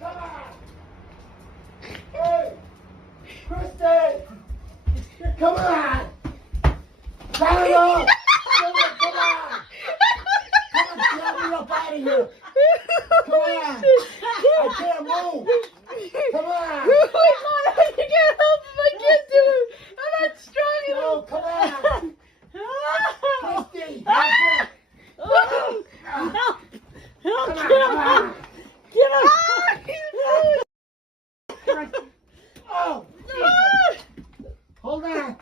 Come on! Hey! Christy! Come on! Come on! Come on! Come on, get me up out of here! Come on! I can't move! Come on! Wait, Mom, you can't help him. I can't do it. I'm not strong No, enough. come on! Christy! Help her! Oh, help! Help! Come on, Get come him! on! Get him! Oh! Jesus. Hold on!